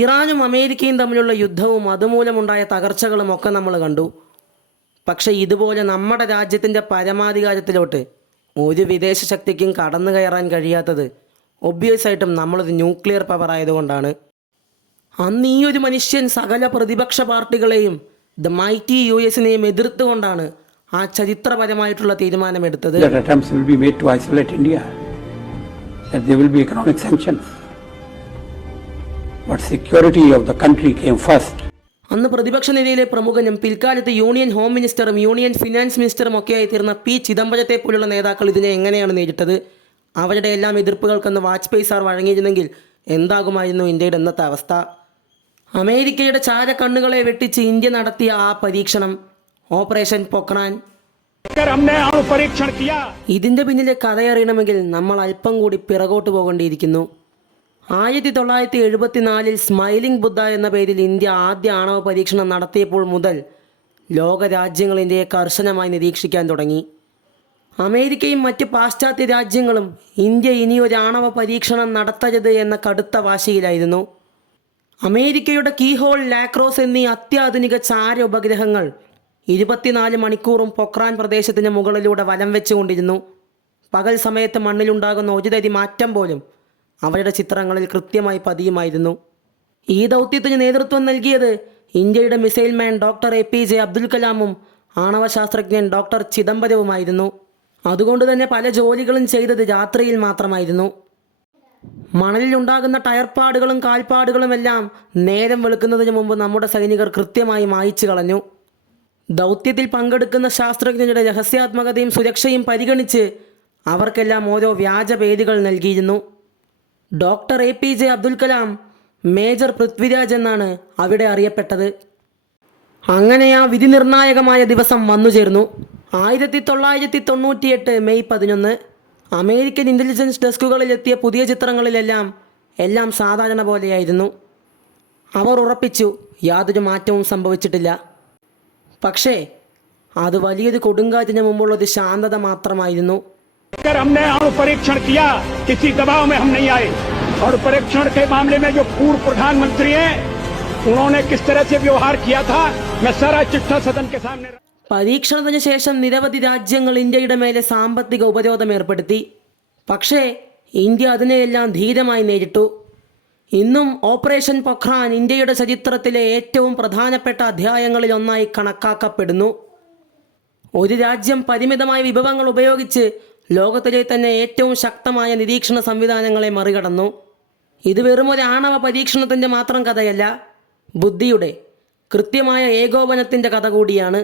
ഇറാനും അമേരിക്കയും തമ്മിലുള്ള യുദ്ധവും അതുമൂലമുണ്ടായ തകർച്ചകളും ഒക്കെ നമ്മൾ കണ്ടു. പക്ഷേ ഇതുപോലെ നമ്മുടെ രാജ്യത്തിൻ്റെ പരമാധികാരത്തിലോട്ട് ഒരു വിദേശ ശക്തിക്കും കടന്നു കയറാൻ കഴിയാത്തത് ഒബ്വിയസ് ആയിട്ടും നമ്മളൊരു ന്യൂക്ലിയർ പവർ ആയതുകൊണ്ടാണ്. അന്ന് ഈ ഒരു മനുഷ്യൻ സകല പ്രതിപക്ഷ പാർട്ടികളെയും ദ മൈറ്റി യുഎസിനെയും എതിർത്തുകൊണ്ടാണ് ആ ചരിത്രപരമായിട്ടുള്ള തീരുമാനമെടുത്തത്. അന്ന് പ്രതിപക്ഷ നിരയിലെ പ്രമുഖനും പിൽക്കാലത്ത് യൂണിയൻ ഹോം മിനിസ്റ്ററും യൂണിയൻ ഫിനാൻസ് മിനിസ്റ്ററും ഒക്കെയായി തീർന്ന പി ചിദംബരത്തെ പോലുള്ള നേതാക്കൾ ഇതിനെ എങ്ങനെയാണ് നേരിട്ടത്? അവരുടെ എല്ലാം എതിർപ്പുകൾക്കെന്ന് വാജ്പേയി സാർ വഴങ്ങിയിരുന്നെങ്കിൽ എന്താകുമായിരുന്നു ഇന്ത്യയുടെ ഇന്നത്തെ അവസ്ഥ? അമേരിക്കയുടെ ചാരക്കണ്ണുകളെ വെട്ടിച്ച് ഇന്ത്യ നടത്തിയ ആ പരീക്ഷണം, ഓപ്പറേഷൻ പൊക്രാൻ, ഇതിൻ്റെ പിന്നിലെ കഥയറിയണമെങ്കിൽ നമ്മൾ അല്പം കൂടി പിറകോട്ട് പോകേണ്ടിയിരിക്കുന്നു. 1974 സ്മൈലിംഗ് ബുദ്ധ എന്ന പേരിൽ ഇന്ത്യ ആദ്യ ആണവ പരീക്ഷണം നടത്തിയപ്പോൾ മുതൽ ലോകരാജ്യങ്ങൾ ഇന്ത്യയെ കർശനമായി നിരീക്ഷിക്കാൻ തുടങ്ങി. അമേരിക്കയും മറ്റ് പാശ്ചാത്യ രാജ്യങ്ങളും ഇന്ത്യ ഇനിയൊരു ആണവ പരീക്ഷണം നടത്തരുത് എന്ന കടുത്ത വാശിയിലായിരുന്നു. അമേരിക്കയുടെ കീഹോൾ, ലാക്രോസ് എന്നീ അത്യാധുനിക ചാര ഉപഗ്രഹങ്ങൾ 24 മണിക്കൂറും പൊക്രാൻ പ്രദേശത്തിന് മുകളിലൂടെ വലം വെച്ചുകൊണ്ടിരുന്നു. പകൽ സമയത്ത് മണ്ണിലുണ്ടാകുന്ന ഒരു തരി മാറ്റം പോലും അവരുടെ ചിത്രങ്ങളിൽ കൃത്യമായി പതിയുമായിരുന്നു. ഈ ദൗത്യത്തിന് നേതൃത്വം നൽകിയത് ഇന്ത്യയുടെ missile man doctor APJ Abdul കലാമും ആണവശാസ്ത്രജ്ഞൻ ഡോക്ടർ ചിദംബരവുമായിരുന്നു. അതുകൊണ്ട് തന്നെ പല ജോലികളും ചെയ്തത് രാത്രിയിൽ മാത്രമായിരുന്നു. മണലിലുണ്ടാകുന്ന ടയർപ്പാടുകളും കാൽപ്പാടുകളുമെല്ലാം നേരം വെളുക്കുന്നതിന് മുമ്പ് നമ്മുടെ സൈനികർ കൃത്യമായി മായ്ച്ചു കളഞ്ഞു. ദൗത്യത്തിൽ പങ്കെടുക്കുന്ന ശാസ്ത്രജ്ഞരുടെ രഹസ്യാത്മകതയും സുരക്ഷയും പരിഗണിച്ച് അവർക്കെല്ലാം ഓരോ വ്യാജ പേരുകൾ നൽകിയിരുന്നു. Doctor APJ Abdul Kalam major Prithviraj എന്നാണ് അവിടെ അറിയപ്പെട്ടത്. അങ്ങനെ ആ വിധി നിർണായകമായ ദിവസം വന്നു ചേർന്നു. 1998 മെയ് 11. അമേരിക്കൻ ഇൻ്റലിജൻസ് ഡെസ്കുകളിലെത്തിയ പുതിയ ചിത്രങ്ങളിലെല്ലാം എല്ലാം സാധാരണ പോലെയായിരുന്നു. അവർ ഉറപ്പിച്ചു, യാതൊരു മാറ്റവും സംഭവിച്ചിട്ടില്ല. പക്ഷേ അത് വലിയൊരു കൊടുങ്കാറ്റിന് മുമ്പുള്ളൊരു ശാന്തത മാത്രമായിരുന്നു. हमने अणु परीक्षण किया, किसी दबाव में हम नहीं आए। और परीक्षण के मामले में जो पूर्व प्रधानमंत्री हैं, उन्होंने किस तरह से व्यवहार किया था, मैं सारा चिट्ठा सदन के सामने. പരീക്ഷണത്തിന് ശേഷം നിരവധി രാജ്യങ്ങൾ ഇന്ത്യയുടെ മേലെ സാമ്പത്തിക ഉപരോധം ഏർപ്പെടുത്തി. പക്ഷേ ഇന്ത്യ അതിനെയെല്ലാം ധീരമായി നേരിട്ടു. ഇന്നും ഓപ്പറേഷൻ പൊഖ്രാൻ ഇന്ത്യയുടെ ചരിത്രത്തിലെ ഏറ്റവും പ്രധാനപ്പെട്ട അധ്യായങ്ങളിൽ ഒന്നായി കണക്കാക്കപ്പെടുന്നു. ഒരു രാജ്യം പരിമിതമായ വിഭവങ്ങൾ ഉപയോഗിച്ച് ലോകത്തിലെ തന്നെ ഏറ്റവും ശക്തമായ നിരീക്ഷണ സംവിധാനങ്ങളെ മറികടന്നു. ഇത് വെറും ഒരു ആണവ പരീക്ഷണത്തിൻ്റെ മാത്രം കഥയല്ല, ബുദ്ധിയുടെ, കൃത്യമായ ഏകോപനത്തിൻ്റെ കഥ കൂടിയാണ്.